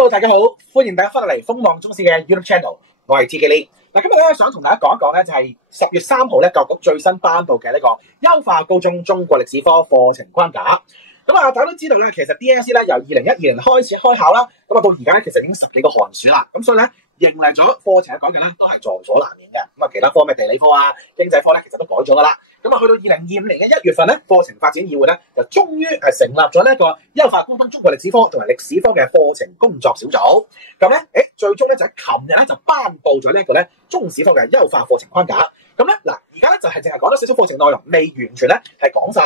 Hello， 大家好，歡迎大家翻嚟風浪中史嘅 YouTube Channel， 我係 TK。嗱，今日咧想同大家講一講咧，就係10月3號咧教育局最新頒布嘅呢個優化高中中國歷史科課程框架。咁啊，大家都知道咧，其實 DSE 咧由2012年開始開考啦，咁啊到而家咧其實已經10幾個寒暑啦，咁所以咧迎嚟咗課程嘅改革咧都係在所難免嘅。咁啊，其他科咩地理科啊、經濟科咧，其實都改咗噶啦。咁啊，去到2025年嘅1月份咧，課程發展議會咧就終於成立咗呢一個優化高中中國歷史科同埋歷史科嘅課程工作小組。咁咧，最終咧就喺琴日咧就頒布咗呢一個咧中史科嘅優化課程框架。咁咧嗱，而家咧就係淨係講咗少少課程內容，未完全咧係講晒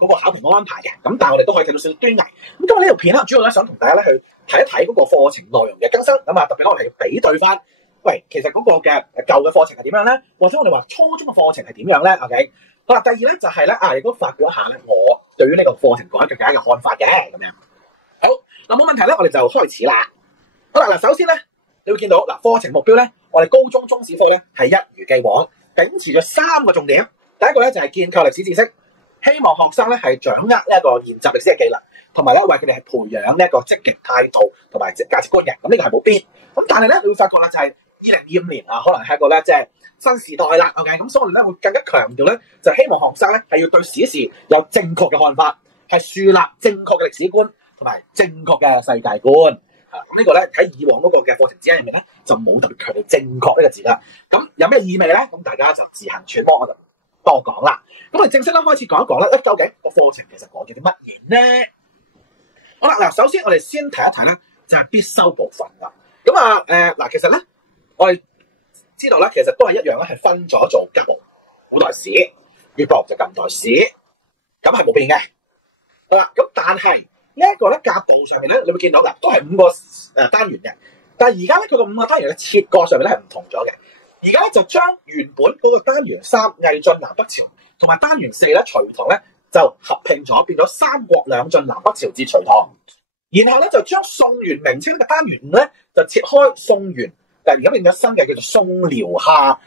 嗰個考評安排嘅。咁但係我哋都可以睇到少少端倪。咁今日呢條片啦，主要咧想同大家咧去睇一睇嗰個課程內容嘅更新。咁啊，特別我哋比對翻。喂，其實嗰個嘅舊嘅課程係點樣咧？或者我哋話初中嘅課程係點樣咧 ？OK， 好啦，第二咧就係咧亦都發表一下咧我對於呢個課程改革嘅看法嘅咁樣。好，嗱冇問題咧，我哋就開始啦。好啦，嗱首先咧，你會見到嗱課程目標咧，我哋高中中史科咧係一如既往，秉持咗3個重點。第一個咧就係建構歷史知識，希望學生咧係掌握呢一個研習歷史嘅技能，同埋咧為佢哋係培養呢一個積極態度同埋價值觀嘅。咁呢個係冇變。咁但係咧，你會發覺啦，就係2025年啊，可能係一個咧即係新時代啦。OK， 咁所以我哋咧會更加強調咧，就希望學生咧係要對史事有正確嘅看法，係樹立正確嘅歷史觀同埋正確嘅世界觀。咁呢個咧喺以往嗰個嘅課程指引入面咧就冇特別強調正確呢個字啦。咁有咩意味咧？咁大家就自行揣摩，我就多講啦。咁我哋正式咧開始講一講啦。究竟個課程其實講咗啲乜嘢咧？好啦，嗱，首先我哋先睇一睇咧，就係必修部分啦。咁嗱，其實咧。我哋知道咧，其實都係一樣咧，係分咗做甲部古代史，乙部就近代史，咁係冇變嘅。好啦，咁但係呢一個咧甲部上面咧，你會見到㗎，都係5個單元嘅。但係而家咧佢個5個單元嘅切割上面咧係唔同咗嘅。而家咧就將原本嗰個單元3魏晉南北朝同埋單元4咧隋唐咧就合併咗，變咗三國兩晉南北朝至隋唐。然後咧就將宋元明清嘅單元5咧就切開宋元。但而家變咗新嘅叫做宋遼夏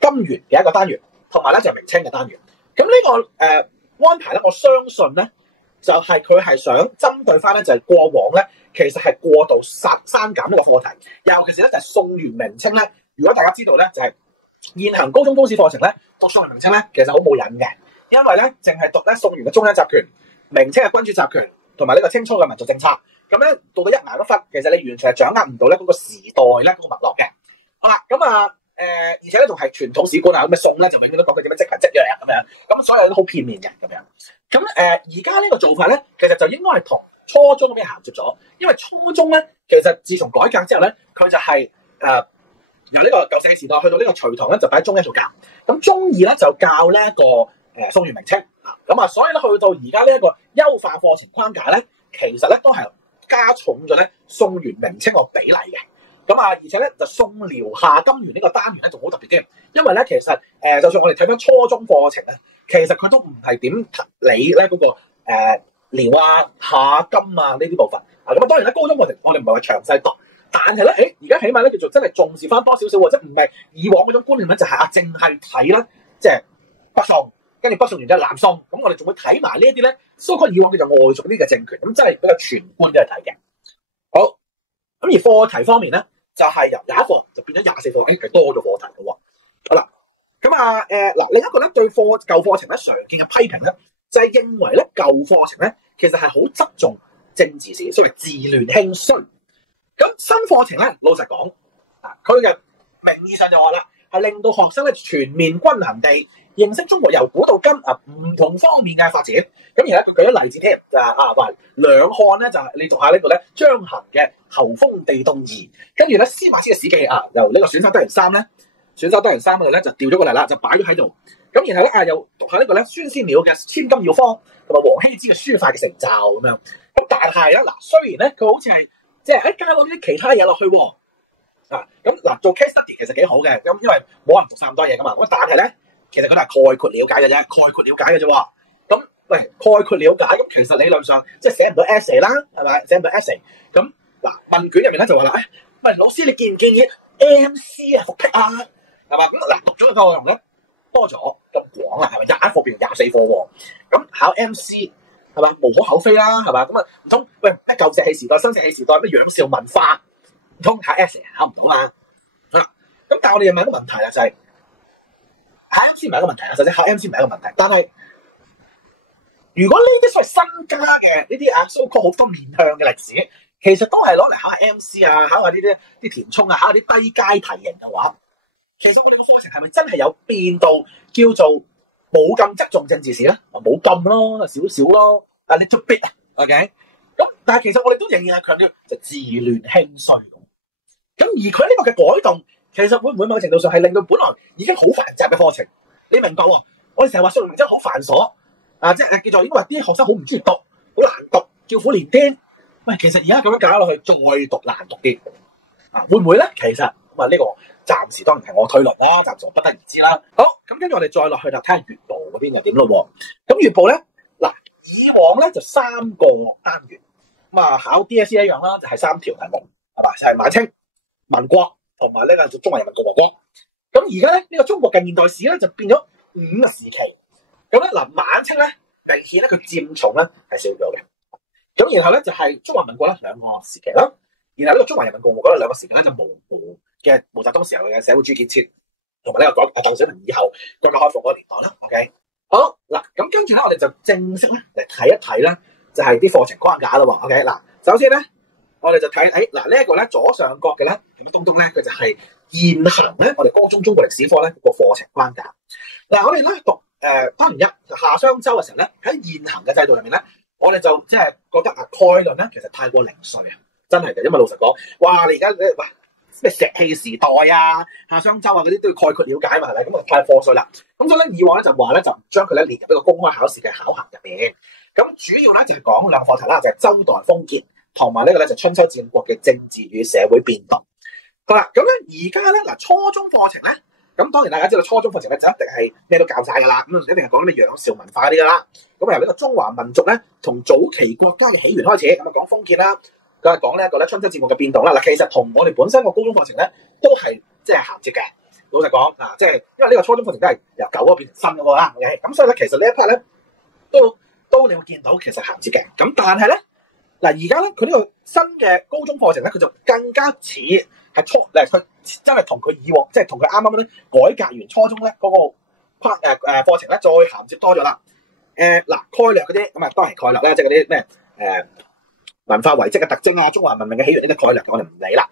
金元嘅一個單元，同埋咧就係明清嘅單元。咁呢個安排咧，我相信咧就係佢係想針對翻咧就係過往咧其實係過度刪減呢個課題，尤其是咧就係宋元明清咧。如果大家知道咧就係現行高中中史課程咧讀宋元明清咧其實好冇癮嘅，因為咧淨係讀咧宋元嘅中央集權、明清嘅君主集權同埋呢個清初嘅民族政策。咁咧到到一牙都忽，其實你完全係掌握唔到咧嗰個時代咧嗰個脈絡嘅。好啦，咁而且咧仲係傳統史觀啊，咁嘅宋咧就永遠都講佢點樣積勤積弱咁樣，咁所有都好片面嘅咁樣。咁而家呢個做法咧，其實就應該係同初中咁樣銜接咗，因為初中咧其實自從改革之後咧，佢就係由呢個舊石器時代去到呢個隋唐咧，就擺中一做教，咁中二咧就教呢一個宋元明清。咁所以咧去到而家呢一個優化課程框架咧，其實咧都係加重咗咧宋元明清個比例嘅。咁而且咧就宋遼夏金元呢個單元咧仲好特別嘅，因為咧其實就算我哋睇翻初中課程咧，其實佢都唔係點理咧嗰個遼夏金呢啲部分啊。咁當然咧高中課程我哋唔係話詳細讀，但係咧而家起碼咧叫做真係重視翻多少少，即係唔係以往嗰種觀念咧就係淨係睇啦，即係北宋。跟住北宋完之後南宋，咁我哋仲會睇埋呢一啲咧，所謂以往叫做外族呢個政權，咁真係比較全觀嘅睇嘅。好，咁而課題方面咧，就係由21課就變咗24課，係多咗課題嘅喎。好啦，咁嗱另一個咧對舊課程咧常見嘅批評咧，就係認為咧舊課程咧其實係好側重政治史，所謂治亂興衰。咁新課程咧，老實講，佢嘅名義上就話啦，係令到學生咧全面均衡地認識中國由古到今唔同方面嘅發展。咁而家佢舉咗例子添，就話兩漢咧就係你讀下呢個咧張衡嘅侯封地動儀，跟住咧司馬遷嘅史記由呢個選修德元三咧，選修德元三嗰度咧就調咗過嚟啦，就擺咗喺度。咁然後咧又讀下呢個咧孫思邈嘅千金要方同埋王羲之嘅書法嘅成就咁樣。咁但係咧雖然咧佢好似係即係加咗啲其他嘢落去喎。咁做 case study 其實幾好嘅，咁因為冇人讀晒咁多嘢噶嘛。咁但係咧，其實佢都係概括了解嘅啫，概括了解嘅啫喎。咁喂，概括了解，咁其實理論上即係寫唔到 essay 啦，係咪？寫唔到 essay。咁問卷入面咧就話啦，喂老師你建唔建議 MC 復辟啊？係嘛？咁讀咗個內容咧多咗咁廣啦，係咪？21課變24課喎。咁考 MC 係嘛？無可厚非啦，係嘛？咁唔通喂一舊課舊石器時代、新石器時代咩仰韶文化，唔通考 S 考唔到嘛？咁但係我哋又問一個問題啦，就係考 MC 唔係一個問題啦，甚至考 MC 唔係一個問題，但係如果呢啲所謂新加嘅呢啲so called 好多面向嘅歷史，其實都係攞嚟考下 MC 啊，考下呢啲填充啊，考下啲低階題型嘅話，其實我哋個課程係咪真係有變到叫做冇咁側重政治史咧？冇咁咯，少少咯，little bit 啊 ，OK。咁但係其實我哋都仍然係強調就治亂興衰。咁而佢呢個嘅改動，其實會唔會某程度上係令到本來已經好繁雜嘅課程，你明白喎？我哋成日話數學真係好繁瑣啊，即係叫做應該話啲學生好唔中意讀，好難讀，叫苦連天。喂，其實而家咁樣搞落去，再讀難讀啲啊，會唔會咧？其實咁呢個暫時當然係我推論啦，暫時我不得而知啦。好，咁跟住我哋再落去就睇下乙部嗰邊又點咯。咁乙部咧嗱，以往咧就3個單元，咁啊考 DSE 一樣啦，就係3條題目，係嘛？就係晚清、民國同埋呢個中華人民共和國。咁而家咧呢個中國近現代史咧就變咗5個時期。咁咧嗱，晚清咧明顯咧佢佔重咧係少咗嘅。咁然後咧就係中華民國咧2個時期啦。然後呢個中華人民共和國咧2個時期咧就毛澤東時候嘅社會主義建設，同埋呢個鄧小平以後改革開放嗰個年代啦。OK， 好嗱，咁跟住咧我哋就正式咧嚟睇一睇咧，就係啲課程框架啦。OK， 嗱，首先咧我哋就睇嗱呢一個咧左上角嘅咧咁東東咧，佢就係現行咧我哋高中中國歷史科咧個課程框架。嗱，我哋咧讀當然夏商周嘅時候咧，喺現行嘅制度入面咧，我哋就即係覺得概論咧其實太過零碎啊，真係嘅，因為老實講，哇你而家哇咩石器時代啊、夏商周啊嗰啲都要概括了解嘛，係咪？咁啊太課碎啦。咁所以咧以往咧就話咧就唔將佢咧列入呢個公開考試嘅考核入邊。咁主要咧就係講2個課題啦，就係周代封建同埋呢個咧就春秋戰國嘅政治與社會變動。好啦，咁咧而家咧嗱初中課程咧，咁當然大家知道初中課程咧就一定係咩都教晒噶啦，咁一定係講咩仰韶文化嗰啲噶啦。咁由呢個中華民族咧同早期國家嘅起源開始，咁啊講封建啦。佢係講呢一個咧春秋戰國嘅變動啦。嗱，其實同我哋本身個高中課程咧都係即係銜接嘅。老實講啊，即係因為呢個初中課程都係由舊嗰個變成新嗰個啦。咁所以咧，其實呢一 part 咧都你會見到其實銜接嘅。咁但係咧嗱，而家咧佢呢個新嘅高中課程咧，佢就更加似係佢真係同佢以往即係同佢啱啱咧改革完初中咧嗰個課程咧再銜接多咗啦。嗱，概略嗰啲咁啊，當然概略啦，即係嗰啲咩文化遺跡嘅特徵啊，中華文明嘅起源呢啲概略，我哋唔理啦。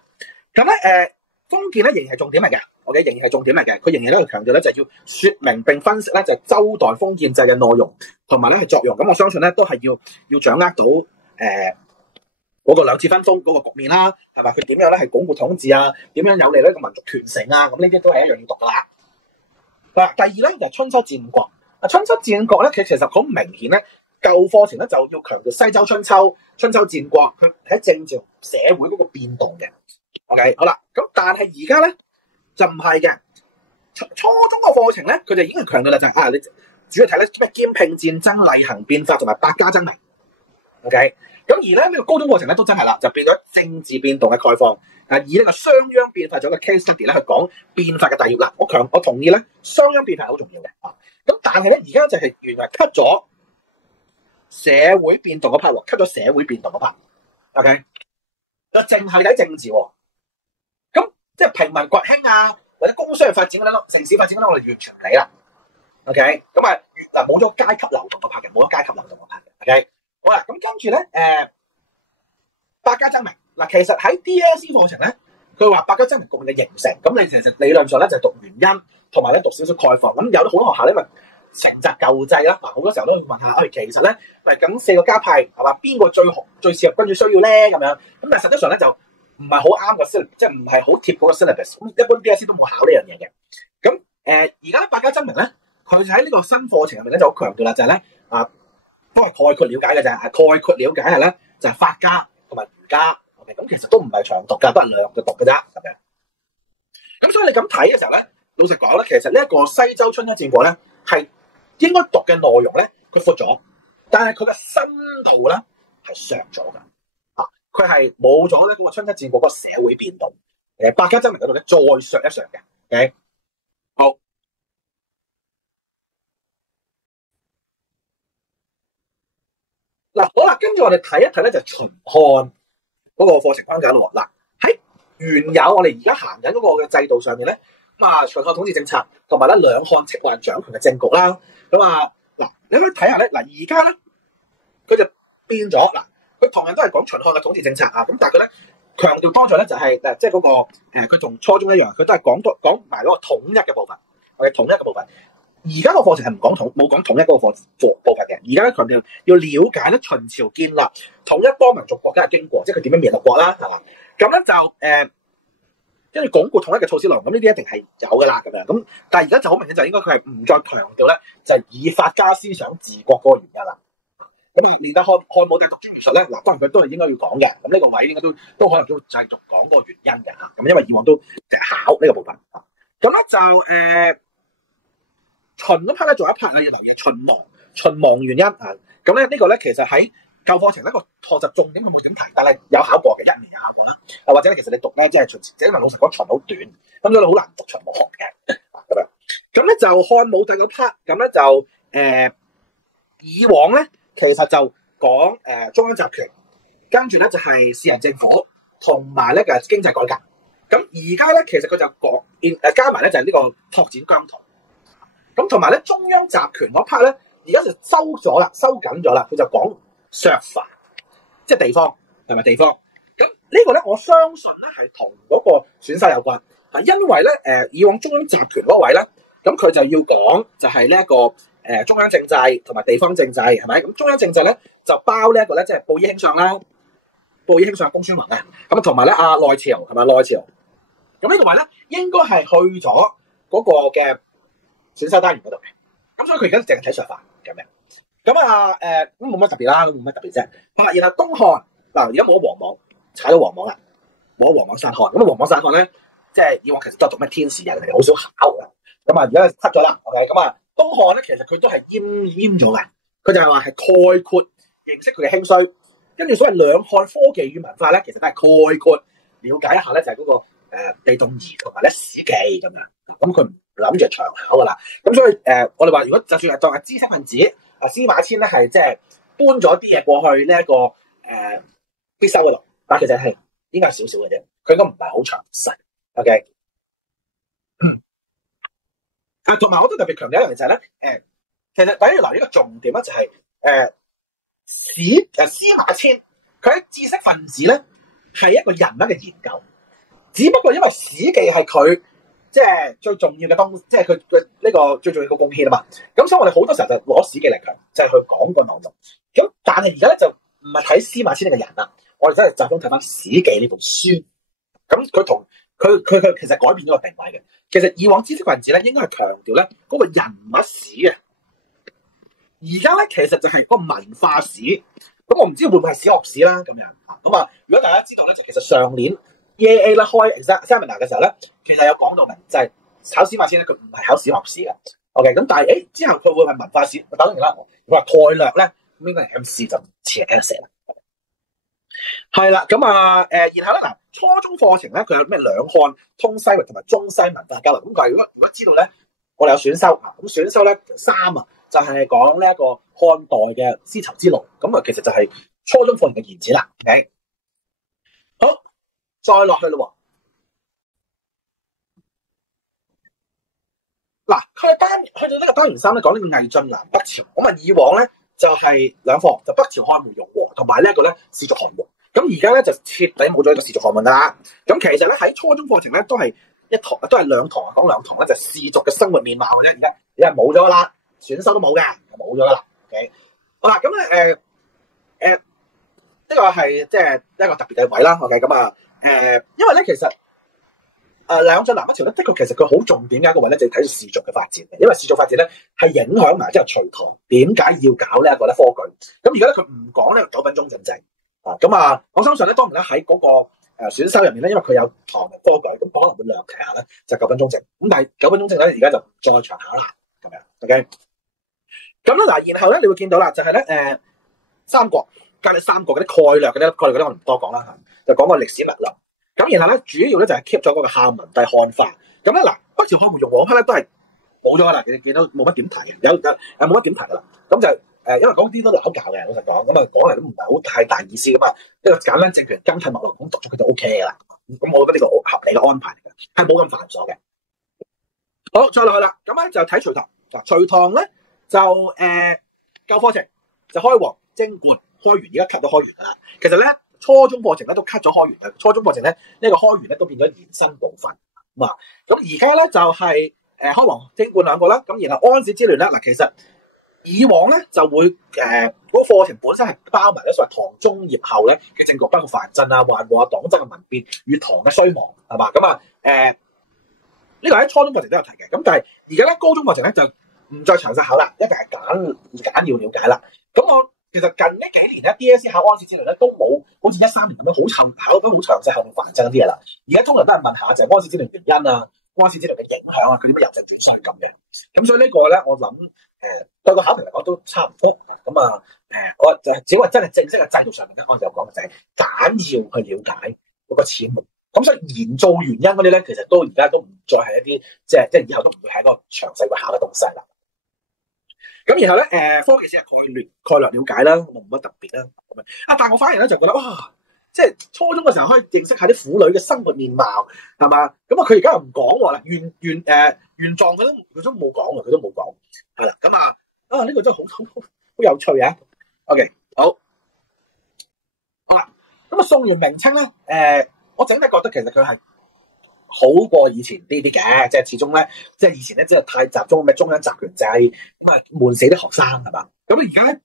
咁咧封建咧仍然係重點嚟嘅，OK，仍然係重點嚟嘅。佢仍然都係強調咧，就係要說明並分析咧，就係周代封建制嘅內容同埋咧係作用。咁我相信咧都係要掌握到嗰個兩次分封嗰個局面啦，係嘛？佢點樣咧係鞏固統治啊？點樣有利呢個民族傳承啊？咁呢啲都係一樣要讀噶啦。嗱，第二咧就係春秋戰國。春秋戰國咧，佢其實好明顯咧。舊課程咧就要強調西周春秋、春秋戰國，佢喺政治社會嗰個變動嘅。OK， 好啦，咁但係而家咧就唔係嘅。初中個課程咧，佢就已經係強調啦，就係你主要睇咧咩兼併戰爭、例行變法同埋百家爭鳴。OK， 咁而咧呢個高中課程咧都真係啦，就變咗政治變動嘅概況啊，以呢個商鞅變法做一個 case study 咧去講變法嘅大要啦。我同意咧，商鞅變法好重要嘅啊。咁但係咧而家就係原來 cut 咗社會變動嗰 part， cut 咗社會變動嗰 part，OK， 淨係睇政治喎。咁即係平民崛興啊，或者工商業發展嗰啲咯，城市發展嗰啲我哋完全唔理啦。OK， 咁啊嗱冇咗階級流動嗰 part 嘅，冇咗階級流動嗰 part 嘅。OK， 好啦，咁跟住咧百家爭鳴嗱，其實喺 DSE 課程咧，佢話百家爭鳴局面嘅形成，咁你其實理論上咧就係讀原因，同埋咧讀少少概況。咁有好多學校咧咪承襲舊制啦，嗱好多時候都會問下，其實咧，咁4個家派係嘛，邊個最切合君主需要咧？咁樣，咁但係實際上咧就唔係好啱個 syllabus，即係唔係好貼嗰個 syllabus。咁一般 DSE 都冇考呢樣嘢嘅。咁而家百家爭鳴咧，佢就喺呢個新課程入面咧就好強調啦，就係咧都係概括了解嘅啫，概括了解係咧就係法家同埋儒家。OK， 咁其實都唔係長讀㗎，都係兩個讀嘅啫，咁樣。咁所以你咁睇嘅時候咧，老實講咧，其實呢一個西周春秋戰國咧係應該讀嘅內容咧，佢闊咗，但係佢嘅深度咧係削咗噶，佢係冇咗咧嗰個春秋戰國嗰個社會變動，百家爭鳴嗰度咧再削一削嘅。OK， 好，嗱，好啦，跟住我哋睇一睇咧，就秦漢嗰個課程框架咯。嗱，喺原有我哋而家行緊嗰個嘅制度上面咧，咁啊秦漢統治政策同埋咧兩漢戚還掌權嘅政局啦，咁啊嗱，你可以睇下咧，嗱而家咧佢就變咗嗱，佢同樣都係講秦漢嘅統治政策啊，咁但係佢咧強調多咗咧就係即係嗰個佢同初中一樣，佢都係講埋嗰個統一嘅部分，統一嘅部分。而家個課程係冇講統一嗰個部分嘅，而家咧強調要了解咧秦朝建立統一多民族國家嘅經過，即係佢點樣滅六國啦，係嘛？咁咧就跟住鞏固統一嘅措施內容，咁呢啲一定係有噶啦，咁樣咁。但係而家就好明顯就應該佢係唔再強調咧，就係以法家思想治國嗰個原因啦。咁啊，連帶漢武帝讀專業術咧，嗱當然佢都係應該要講嘅。咁呢個位應該都可能都會繼續講嗰個原因嘅嚇。咁因為以往都考呢個部分。咁咧就秦嗰 part 咧，仲有一 part 你要留意秦亡原因啊。咁咧呢個咧其實喺舊課程呢個學習重點佢冇點提，但係有考過嘅，一年有考過啦。或者咧其實你讀咧即係秦，因為老實講秦好短，咁所以好難讀秦武學嘅咁樣。咁咧就漢武帝嗰 part，咁咧就以往咧其實就講中央集權，跟住咧就係私人政府，同埋咧嘅經濟改革。咁而家咧其實佢就講加埋咧就係呢個拓展疆土。咁同埋咧，中央集權嗰 part 咧，而家就收緊咗啦。佢就講削藩，即係地方，係咪地方？咁呢個咧，我相信咧係同嗰個選修有關。因為咧以往中央集權嗰位咧，咁佢就要講就係呢一個中央政制同埋地方政制，係咪？咁中央政制咧就包呢一個咧，即係布衣卿相啦，布衣卿相公孫弘啊，咁同埋咧內朝係咪內朝？咁呢個位咧應該係去咗嗰個嘅選修單元嗰度嘅，咁所以佢而家淨係睇削藩咁樣，咁咁冇乜特別啦，冇乜特別啫。然後東漢嗱，而家冇咗王莽，踩到王莽啦，冇咗王莽殺漢，咁王莽殺漢咧，即係以往其實都係讀咩天時人嚟，好少考嘅。咁而家cut咗啦 ，OK， 咁東漢咧其實佢都係閹咗嘅，佢就係話係概括認識佢嘅興衰，跟住所謂兩漢科技與文化咧，其實都係概括了解一下咧，就係嗰個地動儀同埋咧史記咁樣，咁佢諗住長考噶啦，咁所以我哋話如果就算係當係知識分子，司馬遷咧係即係搬咗啲嘢過去呢一個必修嗰度，但其實係應該係少少嘅啫，佢應該唔係好詳細。OK， 同埋我都特別強調一樣嘢就係咧，其實大家要留意一個重點咧，就係司馬遷佢喺知識分子咧係一個人物嘅研究，只不過因為史記係佢即係最重要嘅東，即係佢呢個最重要嘅貢獻啊嘛。咁所以我哋好多時候就攞史記嚟強，就係去講個內容。咁但係而家咧就唔係睇司馬遷呢個人啦，我哋真係集中睇翻史記呢本書。咁佢同佢其實改變咗個定位嘅。其實以往知識分子咧應該係強調咧嗰個人物史嘅，而家咧其實就係個文化史。咁我唔知會唔會係史學史啦咁樣。咁如果大家知道咧，就其實上年 EAA 咧開 examiner 嘅時候咧，其實有講到明，就係考司馬遷咧，佢唔係考史學史嘅。OK， 咁但係之後佢會係文化史，當然啦。佢話概略咧，咁應該係 MC 就似係 essay 啦。係啦，咁然後咧嗱，初中課程咧佢有咩兩漢通西域同埋中西文化交流。咁但係如果知道咧，我哋有選修啊，咁選修咧3啊，就係講呢一個漢代嘅絲綢之路。咁其實就係初中課程嘅延展啦。OK， 好，再落去咯。嗱，去到呢個單元3咧，講呢個魏晉南北朝。咁以往咧就係兩課，就北朝漢末容和，同埋呢一個咧氏族韓末。咁而家咧就徹底冇咗一個氏族韓末噶啦。咁其實咧喺初中課程咧都係都係兩堂講兩堂咧，就氏族嘅生活面貌嘅啫。而家冇咗啦，選修都冇嘅，冇咗啦。OK， 好啦，咁咧呢個係即係一個特別嘅位啦。OK， 咁因為咧其實兩晉南北朝咧，的確其實佢好重點嘅一個位咧，就係睇氏族嘅發展嘅。因為氏族發展咧係影響埋即係隋唐點解要搞呢一個咧科舉。咁而家咧佢唔講呢個九品中正制啊。我相信咧當然咧喺嗰個選修入面咧，因為佢有唐人科舉，咁可能會略提下咧就九品中正。咁但係九品中正咧而家就唔再長考啦。咁樣 OK。咁咧嗱，然後咧你會見到啦，就係咧三國加啲三國嗰啲概略嗰啲我唔多講啦，就講個歷史脈絡。咁然後咧，主要咧就係 keep 咗嗰個漢文帝漢化。咁咧嗱，北朝漢末容和咧都係冇咗噶啦，你見到冇乜點提嘅，有冇乜點提噶啦。咁就因為講啲都拗教嘅，老實講，咁啊講嚟都唔係好太大意思噶嘛。一個簡單政權更替脈絡咁讀咗佢就 O K 噶啦。咁我覺得呢個好合理嘅安排嚟嘅，係冇咁繁瑣嘅。好，再落去啦，咁咧就睇隋唐。嗱，隋唐咧就舊課程就開皇、貞觀、開元，而家 cut 到開元啦。其實咧初中課程咧都 cut 咗開元啦，初中課程咧呢個開元咧都變咗延伸部分。咁而家咧就係開皇、貞觀兩個啦。咁然後安史之亂咧，嗱其實以往咧就會嗰個課程本身係包埋咗所謂唐中葉後咧嘅政局，包括藩鎮啊、宦禍啊、黨爭嘅民變與唐嘅衰亡，係嘛？咁呢個喺初中課程都有提嘅。咁但係而家咧高中課程咧就唔再詳細考啦，一定係簡要了解啦。咁我其實近呢幾年咧 DSE 考安史之亂咧都冇好似13年咁樣考得好詳細後面藩鎮嗰啲嘢啦。而家通常都係問下就係安史之亂原因啊、安史之亂嘅影響啊，佢點解入陣轉相咁嘅。咁所以呢個咧我諗對個考評嚟講都差唔多。咁我就只係真係正式嘅制度上面咧，我就講就係簡要去了解嗰個始末。咁所以研造原因嗰啲咧，其實都而家都唔再係一啲即係以後都唔會係一個詳細會考嘅東西啦。咁然後咧科技史係概略了解啦，冇乜特別啦。但係我反而咧就覺得哇，即係初中嘅時候可以認識下啲婦女嘅生活面貌，係嘛？咁佢而家又唔講喎啦，原狀佢都冇講喎，佢都冇講，係啦。咁呢個真係好有趣啊。OK， 好咁宋元明清咧，我整體覺得其實佢係好過以前啲嘅，即係始終咧，即係以前咧真係太集中咩中央集權制，咁悶死啲學生係嘛？咁而家咧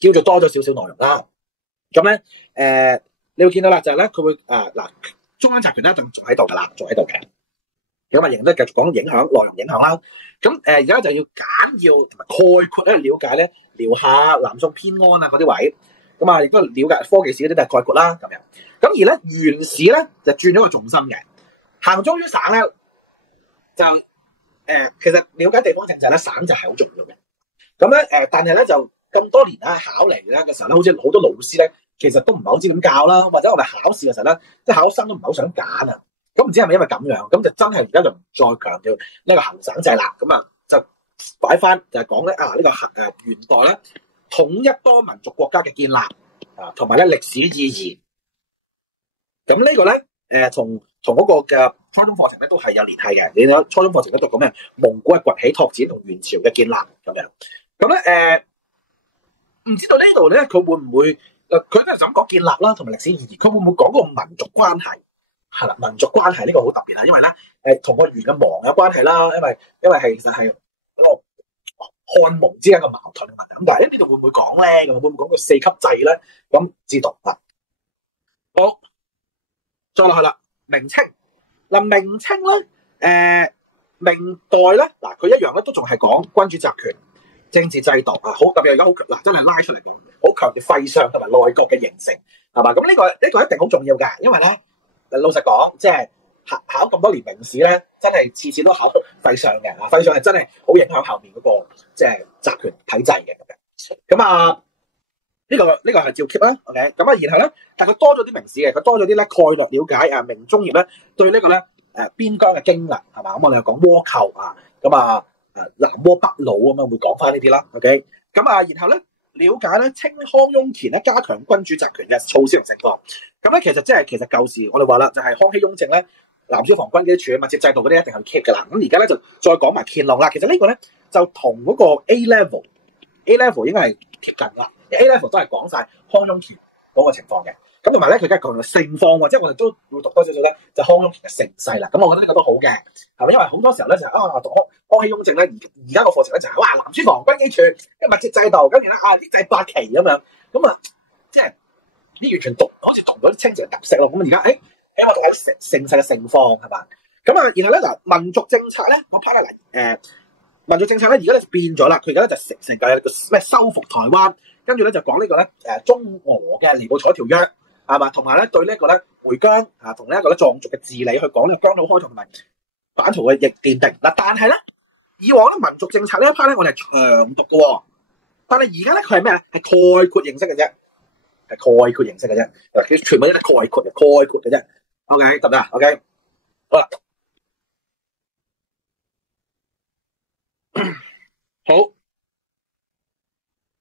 叫做多咗少少內容啦。咁咧你會見到啦，就係咧佢會中央集權咧仲喺度㗎啦，仲喺度嘅。咁仍然都繼續講影響內容影響啦。咁而家就要簡要同埋概括咧了解咧遼夏、南宋偏安啊嗰啲位。咁亦都了解科技史嗰啲都係概括啦咁樣。咁而咧元史咧就轉咗個重心嘅，行中於省咧就其實了解地方政治咧省就係好重要嘅。咁咧但係咧就咁多年啦考嚟咧嘅時候咧，好似好多老師咧其實都唔係好知點教啦，或者我哋考試嘅時候咧，即係考生都唔係好想揀啊。咁唔知係咪因為咁樣，咁就真係而家就唔再強調呢個行省制啦。咁就擺翻就係講咧呢個元代咧統一多民族國家嘅建立同埋咧歷史意義。咁呢個咧同嗰個嘅初中課程咧都係有聯繫嘅。你睇初中課程都讀過咩？蒙古嘅崛起拓展同元朝嘅建立咁樣。咁咧唔知道呢度咧佢會唔會佢都係想講建立啦，同埋歷史意義。佢會唔會講個民族關係？係啦，民族關係呢個好特別啦，因為咧同個元嘅亡有關係啦，因為係其實係嗰個漢蒙之間嘅矛盾嘅問題。咁但係呢度會唔會講咧？咁會唔會講個4級制咧？咁知道啦。好，再落去啦。明清明清咧明代咧佢一樣咧都仲係講君主集權、政治制度好特別。而家好真係拉出嚟嘅，好強調廢相同埋內閣嘅形成係嘛？咁呢個一定好重要㗎，因為咧。老實講，即係考咁多年明史咧，真係次次都考廢相嘅。廢相係真係好影響後面嗰個即係集權體制嘅咁樣。咁呢個係照 keep 啦。OK， 咁然後咧，但係佢多咗啲明史嘅，佢多咗啲咧概略了解明中葉咧對呢個咧邊疆嘅經歷係嘛？咁我哋又講倭寇南倭北虜咁樣會講翻呢啲啦。OK， 然後咧了解咧清康雍乾咧加強君主集權嘅措施同情況。咁咧其實舊時我哋話啦，就係康熙雍正咧南書防軍嗰啲處密接制度嗰啲一定係 keep 㗎啦。咁而家咧就再講埋乾隆啦。其實呢個咧就同嗰個 A level 應該係貼近啦。A level 都係講晒康雍乾嗰個情況嘅。咁同埋咧佢而家講到盛況喎，即係我哋都會讀多少少咧，就康雍乾嘅盛世啦。咁我覺得呢個都好嘅，係咪？因為好多時候咧就係讀康熙雍正咧，而家個課程咧就係南書防軍機處嘅密接制度，跟住咧呢制八旗咁樣，咁即係。啲完全好似同咗啲清朝嘅特色咯。咁而家起碼仲有盛世嘅盛況係嘛？咁然後咧民族政策咧，我睇下民族政策咧而家咧變咗啦。佢而家咧就成個咩收復台灣，跟住咧就講呢個咧中俄嘅尼布楚條約係嘛？同埋咧對呢一個咧回疆同呢一個咧藏族嘅治理去講呢個疆土開拓同埋版圖嘅奠定嗱。但係咧以往咧民族政策呢一 part 咧我哋係長讀嘅喎，但係而家咧佢係咩咧？係概括形式嘅啫。係概括形式嘅啫，佢全部都係概括嘅啫。OK， 得唔得啊 ？OK， 好啦，好。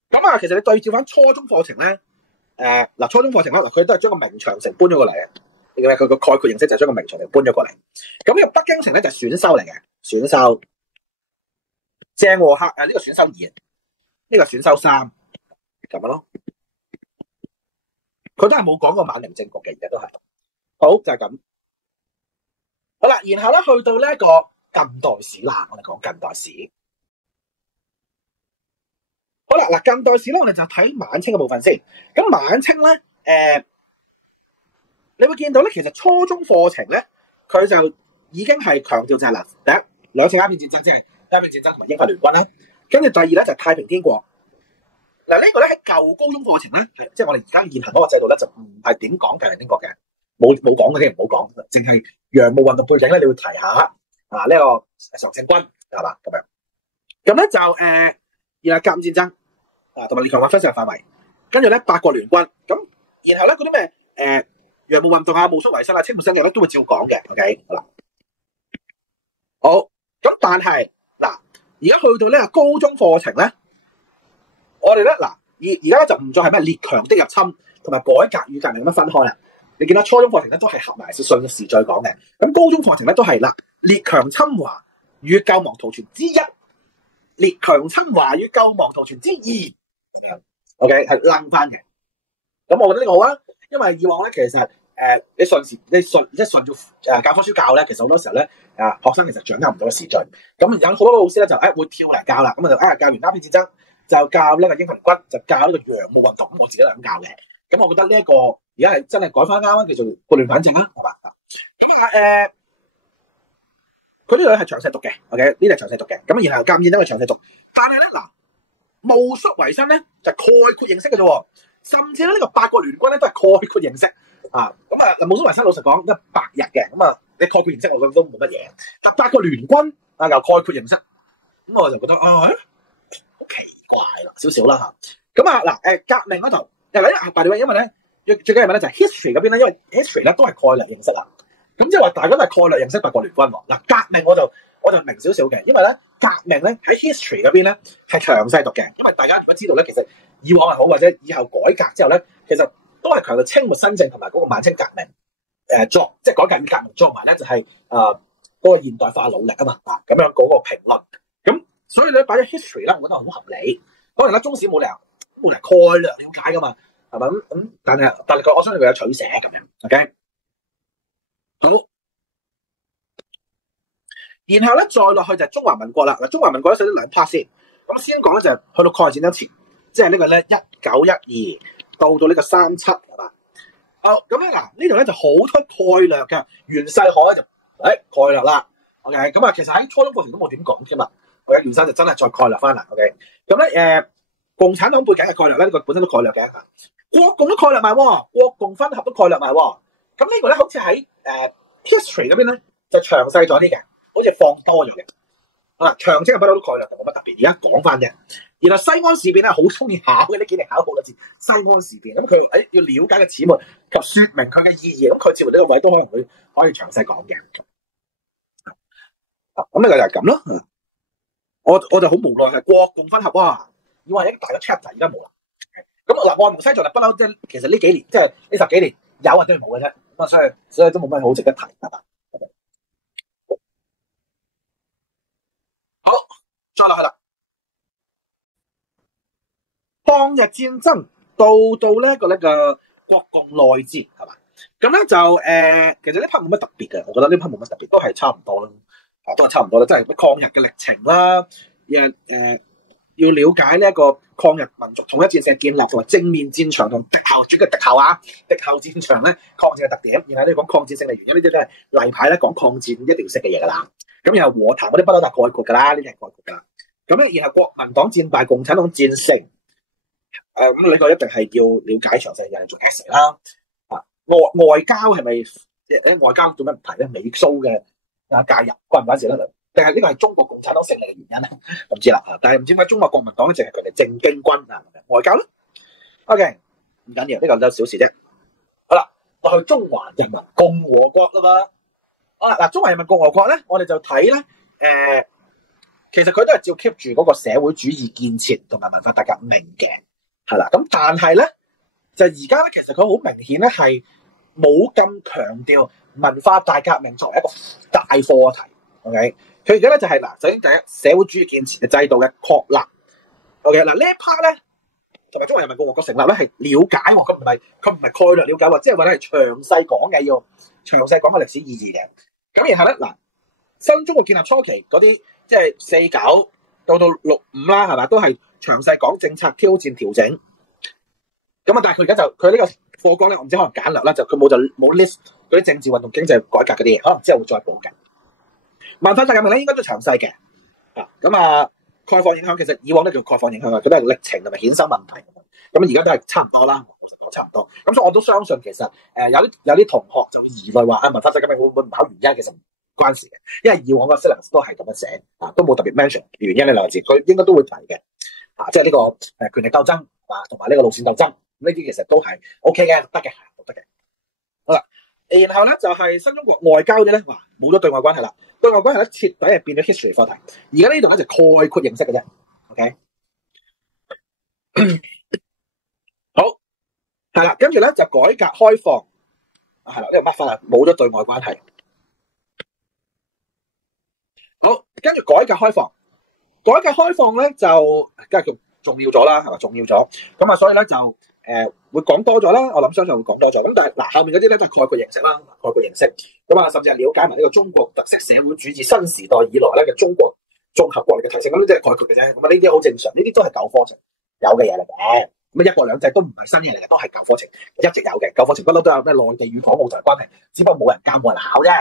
咁啊，其實你對照翻初中課程咧，初中課程咧，佢都係將個明長城搬咗過嚟嘅。佢個概括形式就係將個明長城搬咗過嚟。咁呢個北京城咧就係選修嚟嘅，選修鄭和下呢個選修2，呢個選修3咁樣咯。佢都係冇講過晚明政局嘅，而家都係。好就係咁。好啦，然後咧去到呢一個近代史啦，我哋講近代史。好啦，嗱近代史咧，我哋就睇晚清嘅部分先。咁晚清咧，你會見到咧，其實初中課程咧，佢就已經係強調就係第一兩次鴉片戰爭，即係鴉片戰爭同埋英法聯軍啦。跟住第二咧就係太平天國。嗱呢個咧喺舊高中課程咧，即係我哋而家現行嗰個制度咧，就唔係點講太平天國嘅，冇講嘅，唔好講，淨係洋務運動背景咧，你會提下呢個常勝軍係嘛咁樣。咁咧就然後甲午戰爭同埋列強劃分勢力範圍，跟住咧八國聯軍，咁然後咧嗰啲咩洋務運動啊、戊戌維新啊、清末新嘅咧都會照講嘅。OK 好啦，好咁，但係嗱而家去到呢個高中課程咧，我哋咧而家咧就唔再係咩列強的入侵同埋改革與革命咁樣分開啦。你見到初中課程咧都係合埋順時序講嘅，咁高中課程咧都係啦，列強侵華與救亡圖存之一，列強侵華與救亡圖存之二。OK 係掕翻嘅。咁我覺得呢個好啊，因為以往咧其實你順照教科書教咧，其實好多時候咧學生其實掌握唔到個時序。咁有好多老師咧就會跳嚟教啦，咁就教完鴉片戰爭就教呢個英法聯軍，就教呢個洋務運動。咁我自己都係咁教嘅。咁我覺得呢一個而家係真係改翻啱啊，叫做撥亂反正啦，係嘛？咁佢呢度係詳細讀嘅 ，OK 呢度係詳細讀嘅。咁然後甲午戰爭係詳細讀，但係咧戊戌維新咧就概括形式嘅啫，甚至咧呢個八國聯軍咧都係概括形式啊。咁戊戌維新老實講100日嘅，咁你概括形式我覺得都冇乜嘢。但八國聯軍又概括形式，咁我就覺得好奇怪啦，少少啦嚇。咁革命嗰度。因為最緊要咧就係 history 嗰邊咧，因為 history 咧都係概略形式啊。咁即係話大家都係概略形式八國聯軍喎。革命我就明少少嘅，因為咧革命咧喺 history 嗰邊咧係詳細讀嘅。因為大家如果知道咧，其實以往係好或者以後改革之後咧，其實都係強調清末新政同埋嗰個晚清革命即係改革與革命做埋咧就係嗰個現代化努力啊嘛咁樣嗰個評論。咁所以咧擺咗 history 咧，我覺得好合理。當然啦，中史冇理由概略了解噶嘛，係咪咁？但係我相信佢有取捨咁樣 ，OK。好，然後咧再落去就係中華民國啦。嗱，中華民國咧分咗兩 part 先。咁先講咧就係去到抗日戰爭前，即係呢個咧1912到呢個37係嘛。好，咁咧呢度咧就好多概略嘅，袁世凱就概略啦。OK，咁其實喺初中課程都冇點講添嘛。袁生就真係再概略翻啦。OK，咁咧共產黨背景嘅概略咧，呢個本身都概略嘅。國共都概略埋，國共分合都概略埋。咁呢個咧好似喺history 嗰邊咧就詳細咗啲嘅，好似放多咗嘅。長征嘅不嬲都概略，冇乜特別。而家講翻嘅。然後西安事變咧好中意考嘅，呢幾年考好多次西安事變。咁佢要了解嘅始末及說明佢嘅意義，咁佢接住呢個位都可能會可以詳細講嘅。咁呢個就係咁咯。我就好無奈係國共分合以為一個大嘅 chapter， 而家冇啦。咁外蒙西藏不嬲，即係其實呢幾年，即係呢10幾年有或者冇嘅啫。咁所以都冇乜好值得提，係嘛？好，再落去啦。抗日戰爭到呢個國共內戰係嘛？咁咧就其實呢 part 冇乜特別嘅，我覺得呢 part 冇乜特別，都係差唔多啦。都係差唔多啦，即係抗日嘅歷程啦。要了解呢一個抗日民族統一戰線建立同埋正面戰場同敵後主嘅敵後戰場咧抗戰嘅特點，然後呢講抗戰勝利原因，呢啲都係例牌咧講抗戰一定要識嘅嘢噶啦。咁然後和談嗰啲不嬲都係概括噶啦，呢啲係概括噶。咁咧然後國民黨戰敗，共產黨戰勝，咁呢個一定係要了解詳細嘅做 essay 啦。外交係咪外交做咩唔提咧？美蘇嘅介入關唔關事咧？定係呢個係中國共產黨勝利嘅原因咧？我唔知啦。但係唔知點解中國國民黨咧淨係佢哋正經軍外交咧 ？OK， 唔緊要，呢個都小事啫。好啦，落去中華人民共和國啦嘛。中華人民共和國咧，我哋就睇咧其實佢都係照 keep 住嗰個社會主義建設同埋文化大革命嘅，係啦。咁但係咧，就而家咧，其實佢好明顯咧係冇咁強調文化大革命作為一個大課題。OK， 佢而家咧就係嗱，首先第一，社會主義建設嘅制度嘅確立。OK， 嗱呢一 part 咧，同埋中華人民共和國成立咧係了解喎，佢唔係概略了解喎，即係話咧係詳細講嘅，要詳細講個歷史意義嘅。咁然後咧嗱，新中國建立初期嗰啲即係49到65啦，係嘛，都係詳細講政策挑戰調整。咁啊，但係佢而家就佢呢個課綱咧，我唔知可能簡略啦，就佢冇 list 嗰啲政治運動、經濟改革嗰啲嘢，可能之後會再補嘅。文化大革命咧應該都詳細嘅。咁啊，概況影響其實以往都叫概況影響啊，佢都係歷程同埋衍生問題。咁而家都係差唔多啦，老實講差唔多。咁所以我都相信其實有啲同學就會疑慮話文化大革命會唔會唔考原因？其實唔關事嘅，因為以往個 syllabus 都係咁樣寫都冇特別 mention 原因呢兩個字，佢應該都會提嘅即係呢個權力鬥爭同埋呢個路線鬥爭，呢啲其實都係 OK 嘅，得嘅，得嘅。好啦，然後咧就係新中國外交啲咧，冇咗對外關係啦，對外關係咧徹底係變咗 history 課題。而家呢度咧就概括認識嘅啫 ，OK 好係啦，跟住咧就改革開放係啦，呢個乜翻啊？冇咗對外關係。好，跟住改革開放，改革開放咧就梗係重要咗啦，係咪重要咗？咁啊，所以咧就會講多咗啦。我諗相信會講多咗。咁但係嗱，後面嗰啲咧都係概括認識啦，概括認識。咁啊，甚至係了解埋呢個中國特色社會主義新時代以來咧嘅中國綜合國力嘅提升。咁呢啲係概括嘅啫。咁啊，呢啲好正常，呢啲都係舊課程有嘅嘢嚟嘅。咁一國兩制都唔係新嘢嚟嘅，都係舊課程一直有嘅。舊課程不嬲都有咩內地與港澳台關係，只不過冇人教冇人考啫。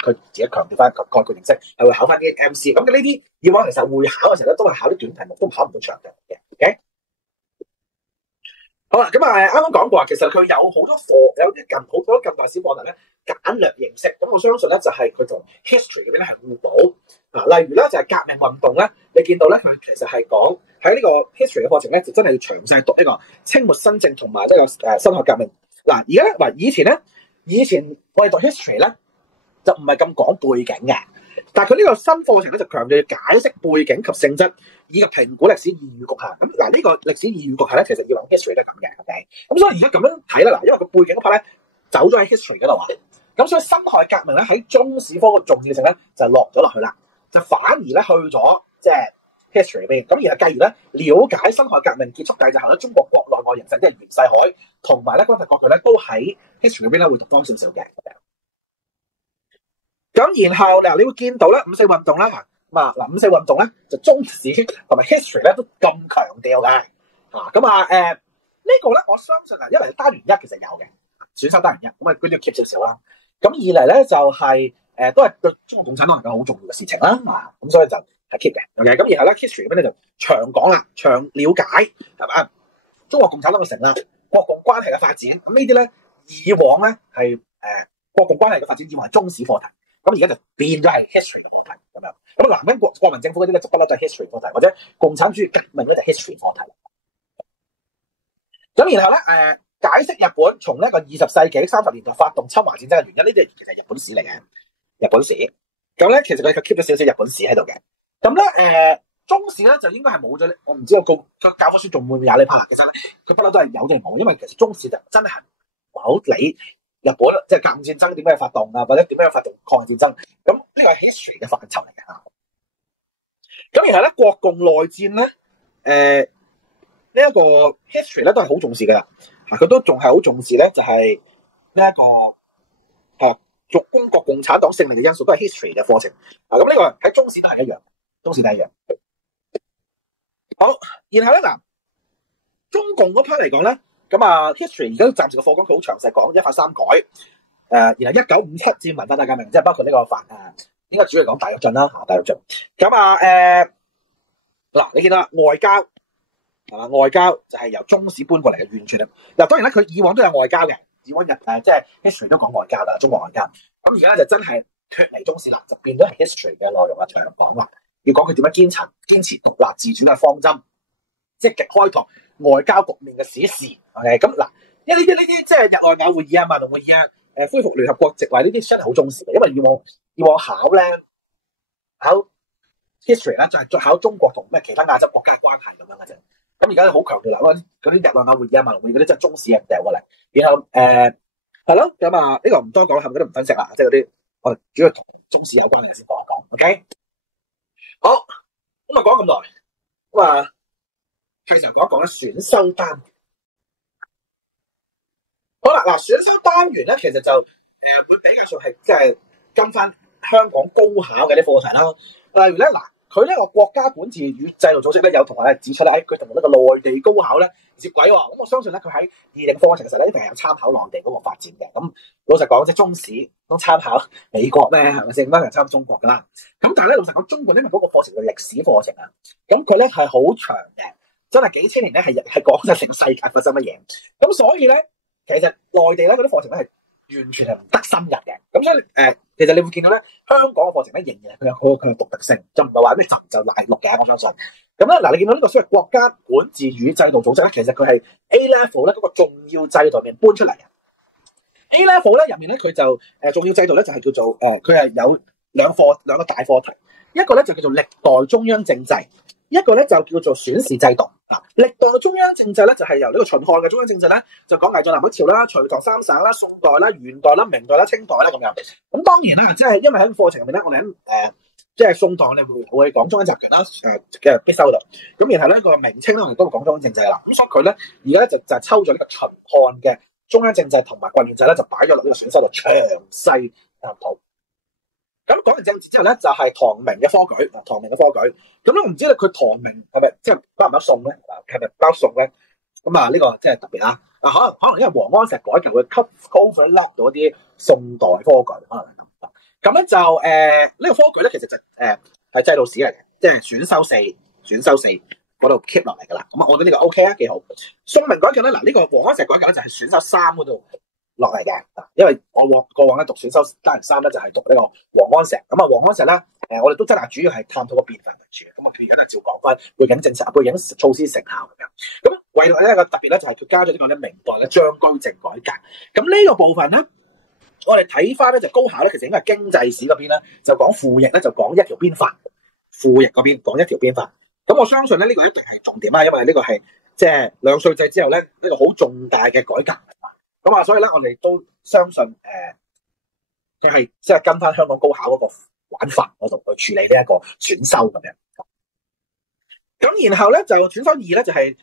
佢自己強調翻概括認識，係會考翻啲 MC。咁嘅呢啲以往其實會考嘅時候咧，都係考啲短題目，都考唔到長嘅。OK， 好啦，咁啱啱講過，其實佢有好多課，有啲好多近代史課題咧，簡略認識。咁我相信咧就係佢同 history 嗰啲咧係互補。例如咧就係革命運動咧，你見到咧佢其實係講喺呢個 history 嘅課程咧，就真係要詳細讀呢個清末新政同埋呢個辛亥革命。嗱，而家咧以前我哋讀 history 咧，就唔係咁講背景嘅，但係佢呢個新課程咧就強調要解釋背景及性質，以及評估歷史意義局限。咁嗱，呢個歷史意義局限咧，其實以往 history 都係咁嘅，OK。咁所以而家咁樣睇啦，嗱，因為個背景嗰 part 咧走咗喺 history 嗰度啊，咁所以辛亥革命咧喺中史科嘅重要性咧就落咗落去啦，就反而咧去咗即係 history 邊。咁而係繼而咧了解辛亥革命結束之後咧，中國國內外形勢，即係袁世凱同埋咧軍閥割據咧，都喺 history 嗰邊咧會讀多少少嘅。咁然後嗱，你會見到咧五四運動啦，五四運動咧就中史同埋 history 咧都咁強調嘅，咁呢個咧我相信因為單元一其實有嘅選修單元一，咁佢都要 keep 少少啦。咁二嚟咧就係都係對中國共產黨係個好重要嘅事情啦，咁所以就係 keep 嘅。OK， 咁然後咧 history 嗰邊咧就長講啦，長了解係嘛中國共產黨嘅成立、國共關係嘅發展。咁呢啲咧以往咧係國共關係嘅發展以往係中史課題。咁而家就變咗係 history 嘅課題咁樣。咁南京國民政府嗰啲咧就不嬲都係 history 課題，或者共產主義革命咧就 history 課題。咁然後咧解釋日本從呢個20世紀30年代發動侵華戰爭嘅原因，呢啲其實係日本史嚟嘅，日本史。咁咧其實佢 keep 咗少少日本史喺度嘅。咁咧中史咧就應該係冇咗，我唔知道個教科書仲會唔會有呢 part。其實咧佢不嬲都係有定冇，因為其實中史就真係唔好理日本即係甲午戰爭點樣發動或者點樣發動抗日戰爭，咁呢個係 history 嘅範疇嚟嘅。咁然後咧國共內戰咧，呢一個 history 咧都係好重視嘅，佢都仲係好重視咧，就係呢一個中國共產黨勝利嘅因素都係 history 嘅課程。咁呢個喺中史都係一樣，中史都係一樣。好，然後咧中共嗰 part 嚟講咧。咁history 而家都暫時個課綱佢好詳細講一法三改，然後1957至文化大革命，即係包括呢個應該主要講大躍進啦，大躍進。咁嗱，你見到啦，外交係嘛？外交就係由中史搬過嚟嘅，完全嗱。當然咧，佢以往都有外交嘅，以往即係 history 都講外交啦，中國外交。咁而家就真係脫離中史啦，就變咗係 history 嘅內容啦，長講啦，要講佢點樣堅持獨立自主嘅方針，積極開拓外交局面嘅史事。OK， 咁嗱，因為呢啲即係日內瓦會議萬隆會議恢復聯合國席位呢啲真係好重視嘅，因為以往考咧考 history 咧，就係考中國同咩其他亞洲國家關係咁樣嘅啫。咁而家好強調啦，嗰啲日內瓦會議啊、萬隆會議嗰啲，即係中史嘅掉過嚟。然後係咯，咁啊呢個唔多講，係咪嗰啲唔分析啦？即係嗰啲我主要同中史有關嘅先幫我講。OK， 好，咁啊講咁耐，咁啊係時候講一講咧選修單元。好啦，嗱選修單元咧，其實就會比較上係即係跟翻香港高考嘅啲課程啦。例如咧嗱。佢呢個國家管治與制度組織咧有同學指出咧，佢同呢個內地高考咧接軌喎。咁我相信咧，佢喺擬定課程嘅時候咧，一定係有參考內地嗰個發展嘅。咁老實講，即係中史都參考美國咩係咪先？乜人參考中國㗎啦？咁但係咧，老實講，中國因為嗰個課程嘅歷史課程啊，咁佢咧係好長嘅，真係幾千年咧係講晒成個世界發生乜嘢。咁所以咧，其實內地咧嗰啲課程咧係完全係唔得深入嘅。咁所以其實你會見到咧，香港嘅課程咧仍然係佢有獨特性，就唔係話咩就大陸嘅。我相信咁咧，嗱你見到呢個所謂國家管治與制度組織咧，其實佢係 A level 咧嗰個重要制度入面搬出嚟嘅。A level 咧入面咧佢就重要制度咧就係叫做佢係有兩個大課題，一個咧就叫做歷代中央政制，一個咧就叫做選試制度。歷代中央政制咧就係由呢個秦漢嘅中央政制咧，就講魏晉南北朝啦、隋唐三省啦、宋代啦、元代啦、明代啦、清代啦咁樣。咁當然啦，即係因為喺課程入面咧，我哋喺即係宋代我哋會講中央集權啦，嘅必修啦。咁然後咧個明清咧我哋都會講中央政制啦。咁所以佢咧而家咧就抽咗呢個秦漢嘅中央政制同埋郡縣制咧，就擺咗落呢個選修度詳細探討。咁講完政治之後咧，就係唐明嘅科舉。唐明嘅科舉，咁咧我唔知咧佢唐明係咪即係包唔包宋咧？係咪包宋咧？咁啊呢個即係特別啦。可能因為王安石改革會 cover up 到一啲宋代科舉，可能係咁。咁咧就呢個科舉咧，其實就係制度史嚟嘅，即係選修四嗰度 keep 落嚟噶啦。咁啊，我覺得呢個 OK 啊，幾好。宋明改革咧，嗱呢個王安石改革咧就係選修3嗰度落嚟嘅，因為我過往咧讀選修單元3咧就係讀呢個王安石。咁啊，王安石咧我哋都真係主要係探討個變化為主。咁啊，佢而家就照講翻背景政策、背景措施成效咁樣。咁唯獨一個特別咧就係佢加咗呢個咧明代嘅張居正改革。咁呢個部分咧，我哋睇翻咧就高考咧，其實應該係經濟史嗰邊咧就講賦役咧就講一條鞭法，賦役嗰邊講一條鞭法。咁我相信咧呢個一定係重點啦，因為呢個係即係兩歲制之後咧呢個好重大嘅改革。咁啊，所以咧，我哋都相信佢係即係跟翻香港高考嗰個玩法嗰度去處理呢一個選修咁樣。咁然後咧就選修2咧就係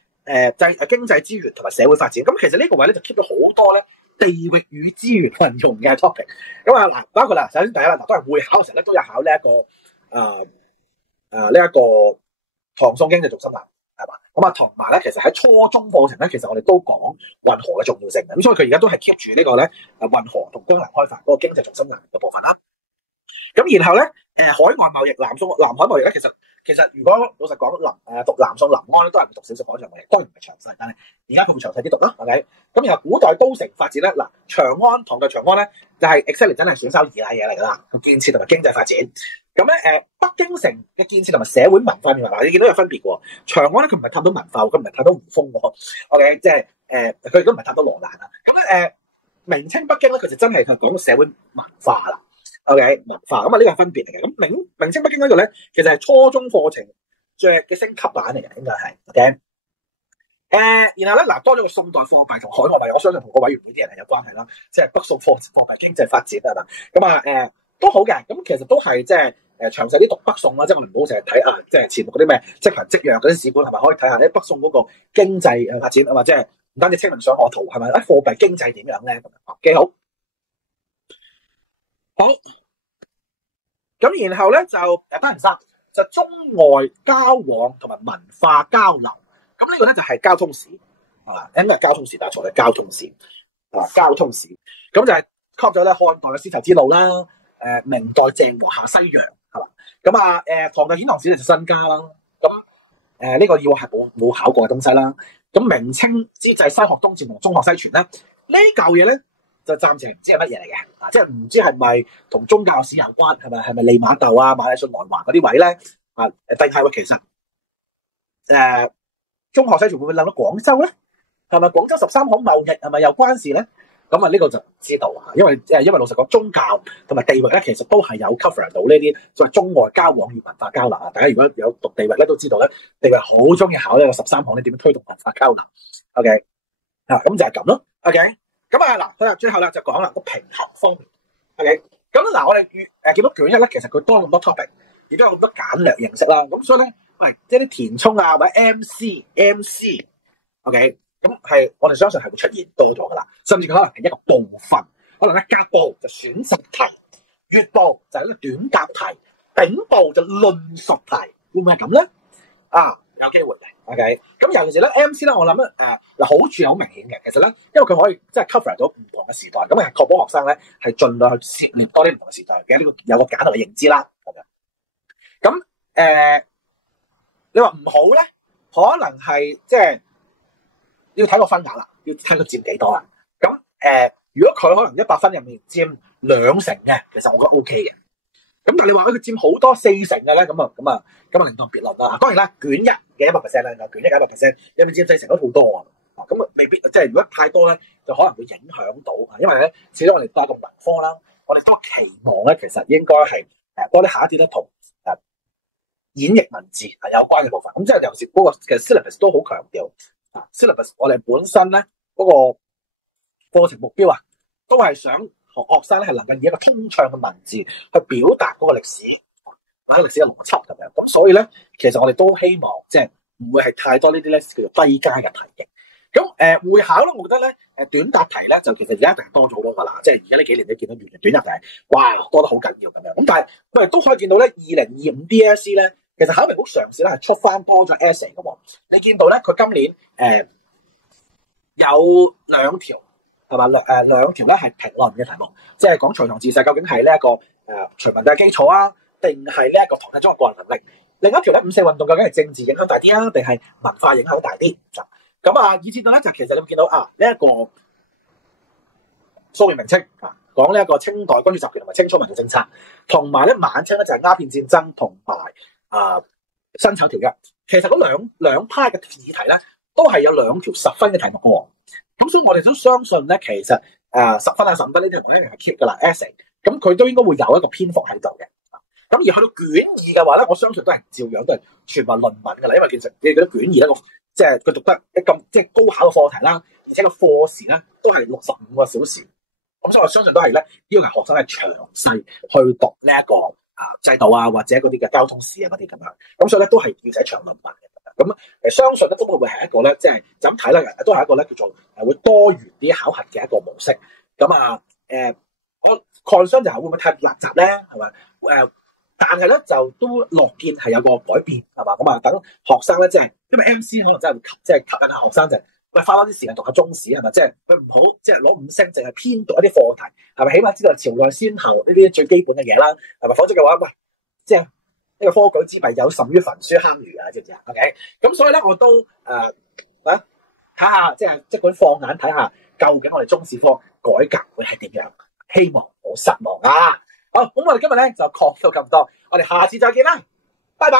經濟資源同埋社會發展。咁其實呢個位咧就 keep 咗好多咧地域與資源運用嘅 topic。咁啊嗱，包括啦，首先第一啦，嗱都係會考嘅時候咧都有考呢一個唐宋經濟重心論。咁啊，同埋咧，其實喺初中課程咧，其實我哋都講運河嘅重要性嘅，咁所以佢而家都係 keep 住呢個咧運河同江南開發嗰個經濟重心難嘅部分啦。咁然後咧，海外貿易、南海貿易咧，其實如果老實講，讀南宋臨安咧，都係會讀少少海上貿易，當然唔係詳細，但係而家佢會詳細啲讀啦，係咪？咁然後古代都城發展咧，嗱唐代長安咧就係 exactly 真係選修2類嘢嚟㗎啦，建設同埋經濟發展。咁咧北京城嘅建設同埋社會文化面嗱，你見到有分別喎。長安咧佢唔係探到文化，佢唔係探到胡風喎。OK， 即係佢都唔係探到羅蘭啊。咁咧明清北京咧，佢就真係講社會文化啦。OK， 文化咁啊，呢個係分別嚟嘅。咁明清北京嗰度咧，其實係初中課程嘅升級版嚟嘅，應該係 OK。然後咧嗱，多咗個宋代貨幣同海外貿易，我相信同個委員會啲人係有關係啦。即係北宋貨幣經濟發展係嘛。咁啊都好嘅。咁其實都係即係詳細啲讀北宋啦，即係我哋唔好成日睇即係前面嗰啲咩積貧積弱嗰啲史本，係咪可以睇下咧北宋嗰個經濟發展啊？或者係唔單止清明上河圖係咪？貨幣經濟點樣咧？幾好。好，咁然後咧就單元3就中外交往同埋文化交流。咁呢個咧就係交通史應該係交通史，打錯嘅交通史交通史。咁就係 cover 咗咧漢代嘅絲綢之路啦，明代鄭和下西洋係嘛。咁唐代遣唐使就新家啦。咁呢個要係冇考過嘅東西啦。咁明清之際西學東漸同中學西傳咧，呢嚿嘢咧就暫時唔知係乜嘢嚟嘅，即係唔知係咪同宗教史有關，係咪利瑪竇啊、馬禮遜來華嗰啲位咧定係其實中學西傳會唔會諗到廣州咧？係咪廣州13行貿易係咪有關事咧？咁啊呢個就唔知道啊，因為老實講，宗教同埋地域咧，其實都係有 cover 到呢啲所謂中外交往與文化交流啊。大家如果有讀地域咧，都知道咧，地域好中意考呢個13項咧點樣推動文化交流。OK 啊，咁就係咁咯。OK， 咁啊嗱，最後啦就講啦個平衡方面。OK， 咁嗱我哋見到卷一咧，其實佢多咁多 topic， 亦都有咁多簡略認識啦。咁所以咧，喂，即係啲填充啊或者 MC，OK。咁係，我哋相信係會出現多咗噶啦，甚至佢可能係一個部分，可能咧甲部就選擇題，乙部就係啲短答題，丙部就論述題，會唔會係咁咧？啊，有機會嘅 ，OK。咁尤其是咧 MC 咧，我諗咧嗱好處係好明顯嘅，其實咧，因為佢可以即係 cover 到唔同嘅時代，咁係確保學生咧係盡量去涉獵多啲唔同嘅時代嘅呢個有個簡單嘅認知啦。咁你話唔好咧，可能係即係。要睇個分額啦，要睇佢佔幾多啦。咁如果佢可能100分入面佔2成嘅，其實我覺得 OK 嘅。咁但係你話佢佔好多4成嘅咧，咁啊另當別論啦。當然啦，卷一嘅100%咧，卷一嘅100%入面佔4成都好多啊。咁未必即係如果太多咧，就可能會影響到啊。因為咧，始終我哋多個文科啦，我哋都期望咧，其實應該係多啲下一啲咧同演繹文字係有關嘅部分。咁即係尤其是嗰個嘅 syllabus 都好強調。syllabus 我哋本身咧嗰個課程目標啊，都係想學生咧係能夠以一個通暢嘅文字去表達嗰個歷史，歷史嘅邏輯咁樣。咁所以咧，其實我哋都希望即係唔會係太多呢啲咧叫做低階嘅題型。咁會考咧，我覺得咧短答題咧就其實而家一定多咗好多噶啦，即係而家呢幾年你見到短答題，哇多得好緊要咁樣。咁但係我哋都可以見到咧，2025 DSE 咧。其實考評局嘗試咧係出翻多咗 essay 嘅喎，你見到咧佢今年有2條係嘛兩條咧係評論嘅題目，即係講隋唐治世究竟係呢一個隋文帝嘅基礎啊，定係呢一個唐太宗嘅個人能力？另一條咧五四運動究竟係政治影響大啲啊，定係文化影響大啲？咁啊，以至到咧就其實你會見到啊呢一個蘇元明清啊，講呢一個清代君主集權同埋清初民族政策，同埋咧晚清咧就係鴉片戰爭同埋。辛丑條約，其實嗰兩派嘅議題咧，都係有2條10分嘅題目嘅。咁所以我哋都相信咧，其實10分啊15分呢啲題目一定係 keep 噶啦 essay， 咁佢都應該會有一個篇幅喺度嘅。咁而去到卷2嘅話咧，我相信都係照樣都係全部論文噶啦，因為其實你覺得卷2咧即係佢讀得咁即係高考嘅課題啦，而且個課時咧都係65個小時，咁所以我相信都係咧要求學生係詳細去讀呢一個。制度啊，或者嗰啲嘅交通史啊，嗰啲咁樣，咁所以咧都係要寫長論文嘅。咁相信咧都會係一個咧，即係就咁睇啦，都係一個咧叫做會多元啲考核嘅一個模式。咁我 concern 就係會唔會太垃圾咧？係咪？但係咧就都樂見係有個改變，係嘛？咁等學生咧，即係因為 MC 可能真係即係吸引下學生就係。喂，花多啲時間讀下中史係咪？即係佢唔好即係攞5星，淨係偏讀一啲課題係咪？起碼知道朝代先後呢啲最基本嘅嘢啦，係咪？否則嘅話，喂，即係呢個科舉之弊有甚於焚書坑儒啊，知唔知啊 ？OK， 咁所以咧，我都睇下即管放眼睇下，究竟我哋中史科改革會係點樣？希望唔好失望啊！好，咁我哋今日咧就講到咁多，我哋下次再見啦，拜拜。